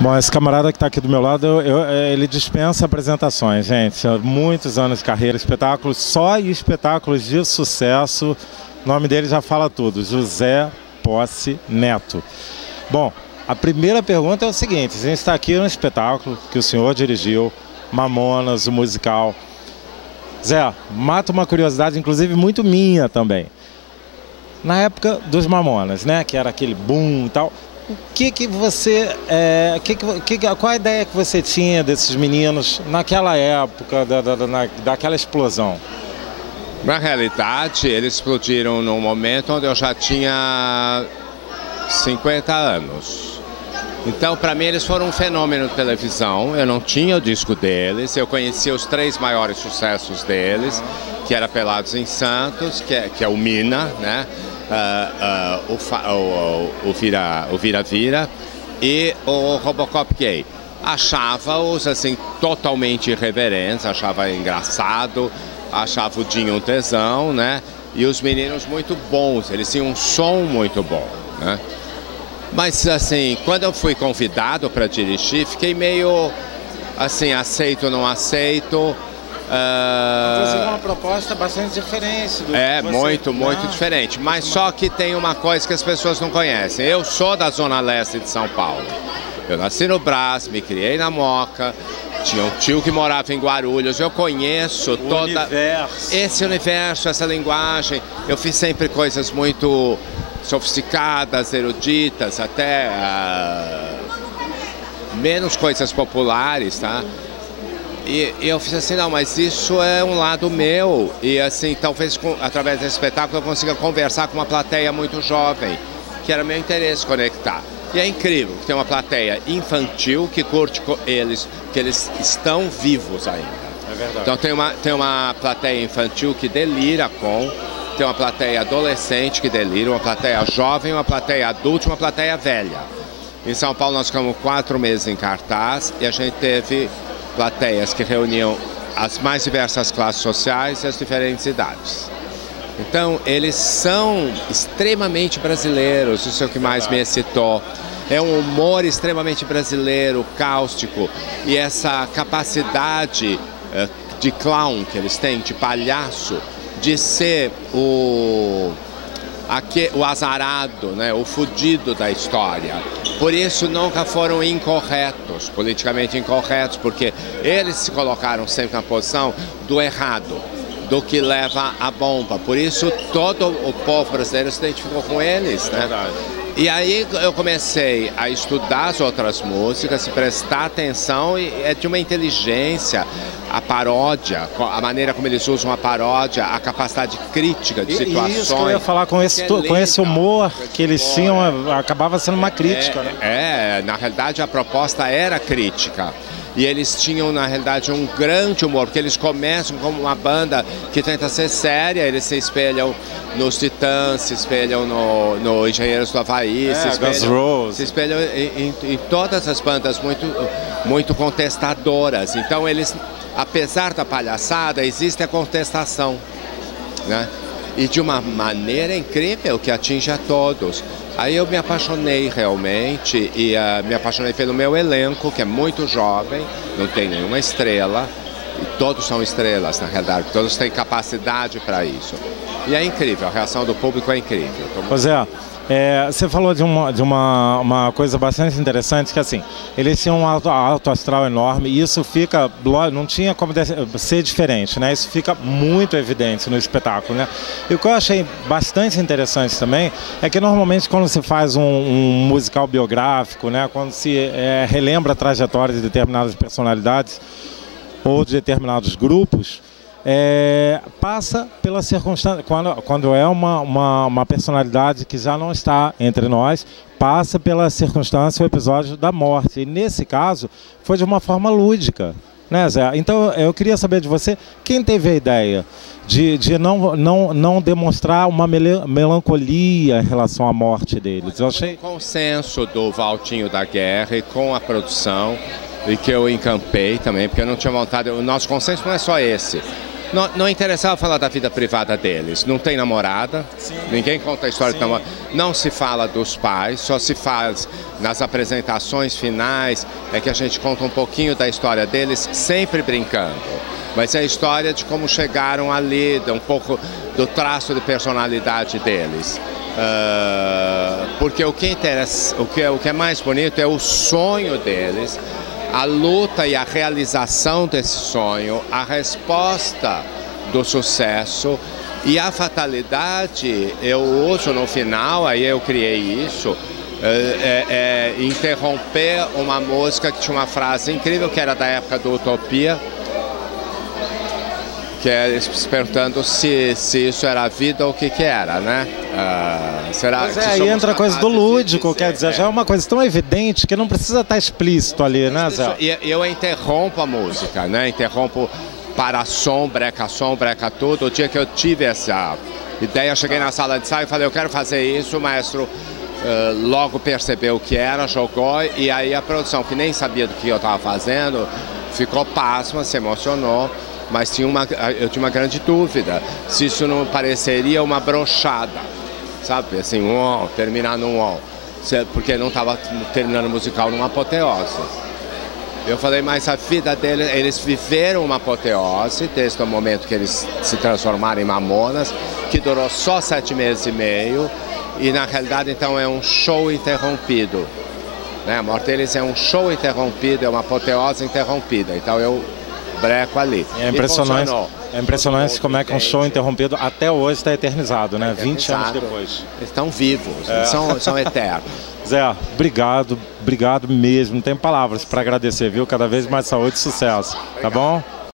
Bom, esse camarada que está aqui do meu lado, ele dispensa apresentações, gente. Muitos anos de carreira, espetáculos, só espetáculos de sucesso. O nome dele já fala tudo, José Posse Neto. Bom, a primeira pergunta é o seguinte: a gente está aqui no espetáculo que o senhor dirigiu, Mamonas, o musical. Zé, mata uma curiosidade, inclusive muito minha também. Na época dos Mamonas, né, que era aquele boom e tal, o que você, qual a ideia que você tinha desses meninos naquela época, daquela explosão? Na realidade, eles explodiram num momento onde eu já tinha 50 anos. Então, para mim, eles foram um fenômeno de televisão. Eu não tinha o disco deles, eu conhecia os 3 maiores sucessos deles, que era Pelados em Santos, que é o Mina, né? O Vira-Vira e o Robocop Gay. Achava-os assim totalmente irreverentes, achava engraçado, achava o Dinho um tesão, né? E os meninos muito bons, eles tinham um som muito bom, né? Mas assim, quando eu fui convidado para dirigir, fiquei meio assim, aceito ou não aceito. Inclusive uma proposta bastante diferente do que você... muito diferente. Mas só que tem uma coisa que as pessoas não conhecem. Eu sou da Zona Leste de São Paulo. Eu nasci no Brás, me criei na Moca. Tinha um tio que morava em Guarulhos. Eu conheço esse universo, essa linguagem. Eu fiz sempre coisas muito sofisticadas, eruditas, até menos coisas populares, tá? E eu fiz assim, não, mas isso é um lado meu. E assim, talvez através desse espetáculo eu consiga conversar com uma plateia muito jovem, que era meu interesse conectar. E é incrível que tem uma plateia infantil que curte eles, que eles estão vivos ainda. É verdade. Então tem uma plateia infantil que delira tem uma plateia adolescente que delira, uma plateia jovem, uma plateia adulta e uma plateia velha. Em São Paulo nós ficamos 4 meses em cartaz e a gente teve plateias que reuniam as mais diversas classes sociais e as diferentes idades. Então, eles são extremamente brasileiros, isso é o que mais me excitou. É um humor extremamente brasileiro, cáustico, e essa capacidade de clown que eles têm, de palhaço, de ser o azarado, né, o fudido da história. Por isso nunca foram incorretos, politicamente incorretos, porque eles se colocaram sempre na posição do errado, do que leva a bomba. Por isso todo o povo brasileiro se identificou com eles, né? Verdade. E aí eu comecei a estudar as outras músicas, se prestar atenção, e é de uma inteligência, a paródia, a maneira como eles usam a paródia, a capacidade crítica de situações. E isso que eu ia falar, com esse humor que eles tinham, acabava sendo uma crítica, né? Na realidade a proposta era crítica. E eles tinham, na realidade, um grande humor, porque eles começam como uma banda que tenta ser séria, eles se espelham nos Titãs, se espelham no Engenheiros do Havaí, se espelham em todas as bandas muito contestadoras. Então, eles, apesar da palhaçada, existe a contestação, né? E de uma maneira incrível que atinge a todos. Aí eu me apaixonei realmente e me apaixonei pelo meu elenco, que é muito jovem, não tem nenhuma estrela, e todos são estrelas, na realidade, todos têm capacidade para isso. E é incrível, a reação do público é incrível. Pois é. Você falou de uma coisa bastante interessante, que assim, eles tinham um alto astral enorme e isso fica, não tinha como ser diferente, né? Isso fica muito evidente no espetáculo, né? E o que eu achei bastante interessante também é que normalmente quando se faz um musical biográfico, né? Quando se relembra a trajetória de determinadas personalidades ou de determinados grupos, passa pela circunstância, quando é uma personalidade que já não está entre nós, passa pela circunstância, o episódio da morte. E nesse caso, foi de uma forma lúdica, né, Zé? Então, eu queria saber de você, quem teve a ideia de não demonstrar uma melancolia em relação à morte deles? Eu achei... Foi um consenso do Valtinho da Guerra e com a produção, e que eu encampei também, porque eu não tinha vontade... O nosso consenso não é só esse. Não interessava falar da vida privada deles. Não tem namorada, ninguém conta a história de namorada. Não se fala dos pais, só se faz nas apresentações finais, é que a gente conta um pouquinho da história deles, sempre brincando. Mas é a história de como chegaram ali, um pouco do traço de personalidade deles. Porque o que é mais bonito é o sonho deles, a luta e a realização desse sonho, a resposta do sucesso e a fatalidade. Eu uso no final, aí eu criei isso, interromper uma música que tinha uma frase incrível, que era da época do Utopia, que é se perguntando se isso era a vida ou o que era, né? Será pois aí entra a coisa do lúdico, quer dizer, já é uma coisa tão evidente que não precisa estar explícito ali, né, Zé? E eu interrompo a música, né? Interrompo para som, breca tudo. O dia que eu tive essa ideia, eu cheguei na sala de ensaio e falei, eu quero fazer isso, o maestro logo percebeu o que era, jogou, e aí a produção, que nem sabia do que eu estava fazendo, ficou pasma, se emocionou. Mas eu tinha uma grande dúvida se isso não pareceria uma brochada, sabe? Assim, terminar num porque não estava terminando o musical numa apoteose. Eu falei, mas a vida deles, eles viveram uma apoteose desde o momento que eles se transformaram em Mamonas, que durou só 7 meses e meio, e na realidade então é um show interrompido. Né? A morte deles é um show interrompido, é uma apoteose interrompida. Então eu breco ali. É impressionante como é que um show interrompido até hoje está eternizado, né? 20 anos depois. Eles estão vivos, são eternos. Zé, obrigado mesmo. Não tem palavras para agradecer, viu? Cada vez mais saúde e sucesso, tá bom?